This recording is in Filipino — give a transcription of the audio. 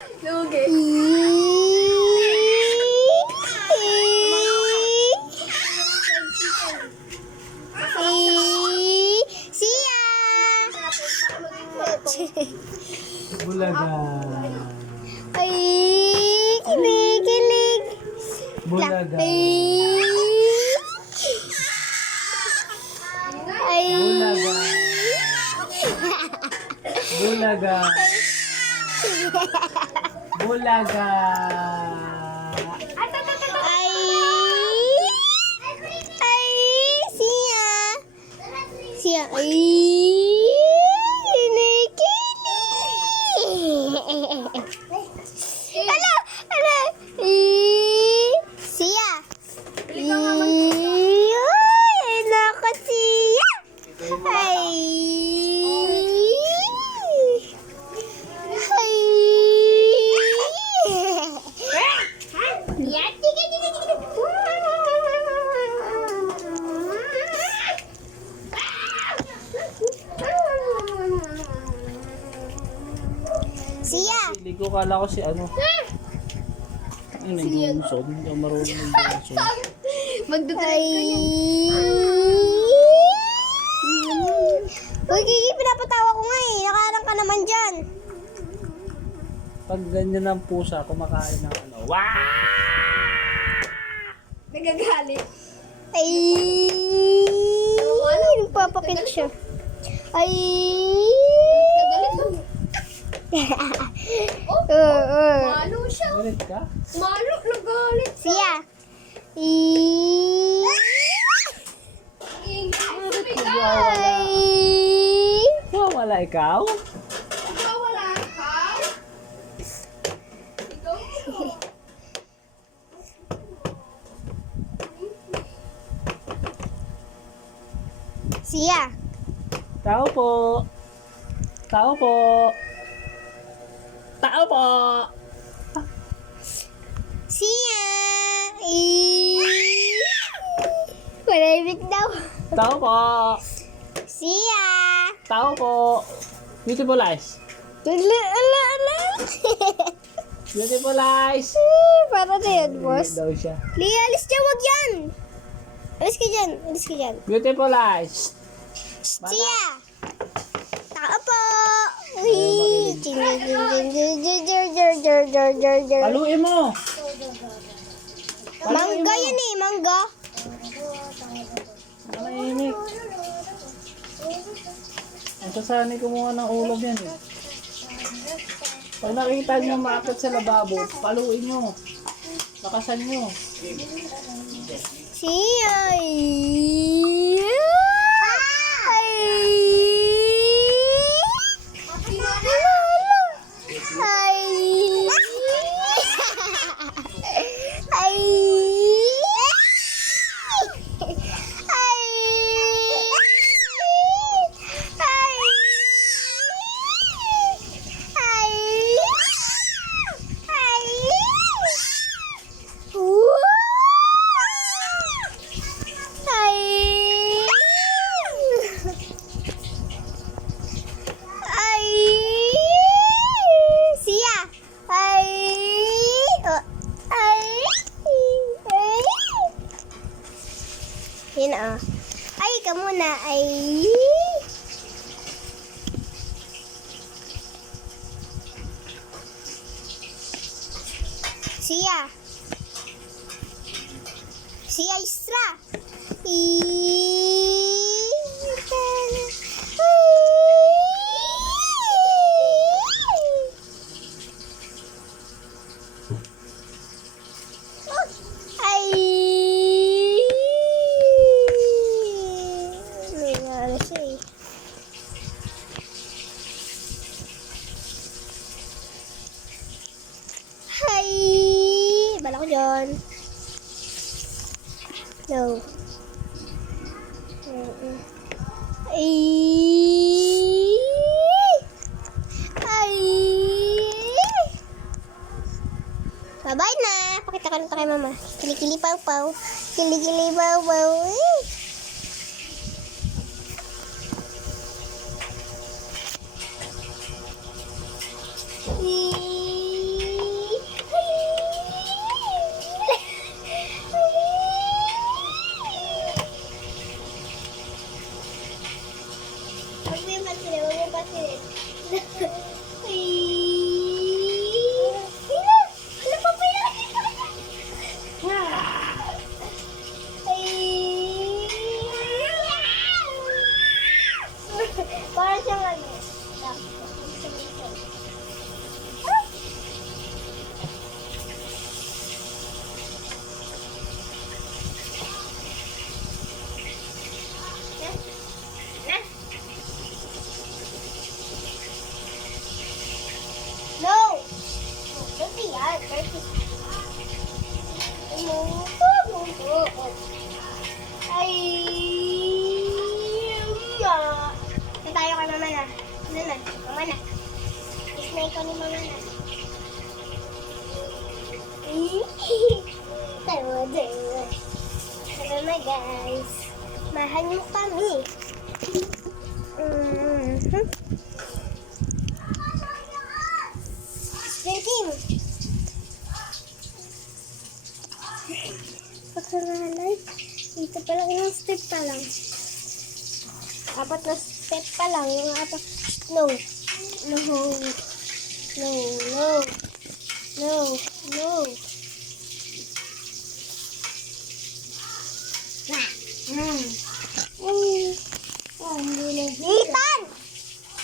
Lugi. Siya! Bulaga. Ay, kilig. Bulaga. Ay. Bulaga. Bulaga. Bulaga. Ay. Ay, siya. Siya. Ay. Kinikilig. Ano? Ano? Siya. Ay, nako siya. Ay. Ay. Ya, tiga. Siya. Hindi ko kala ko si ano. Ay, nag-uusod. Hindi ako marunong mag-uusod. Magdadrive ka niya. Uy, Kiki, pinapatawa ko nga eh. Nakaharang ka naman dyan. Pag ganyan ang pusa, kumakain ng ano. Wow! Nagagalit. Ay. Nagpapakit siya. Ay. Nagalit mo. Malo siya. Galit ka? Malo, nagalit. Siya. Nagwawala. Wala ikaw? Wala ka. Ikaw mo. Siya. Tao po. Tao po. Tao po. Siya. Malamig daw. Tao po. Siya. Tao po. Beautiful eyes. Ala. Beautiful eyes. Para na yan, boss. Daw siya. Lia, alis dyan, wag yan. Alis ka dyan, alis ka dyan. Beautiful eyes. Siya. Tao po. Uy. Paluin mo. Mangga yan eh, mangga. Nanahimik. Ang sasanay kumuha ng ulam yan eh. Pag nakita niyo maakit sa lababo, paluin nyo. Lakasan nyo. Siya. Yun ah. Ay, ka muna. Ay. Siya. Siya Isra. Ay. Nangyari siya eh. Hi! Bala ko dyan. No. Ay! Ay! Bye-bye na! Pakita ka nito kay mama. Kilikili-paw-paw. Kilikili-paw-paw. mama na. Kiss na ikaw ni mama na. Tawa. Tara na guys. Mahal niyo kami. Drinking. Pagkakalay. Dito pa lang, ilang step pa lang. 4 na step pa lang. Yung 4. No.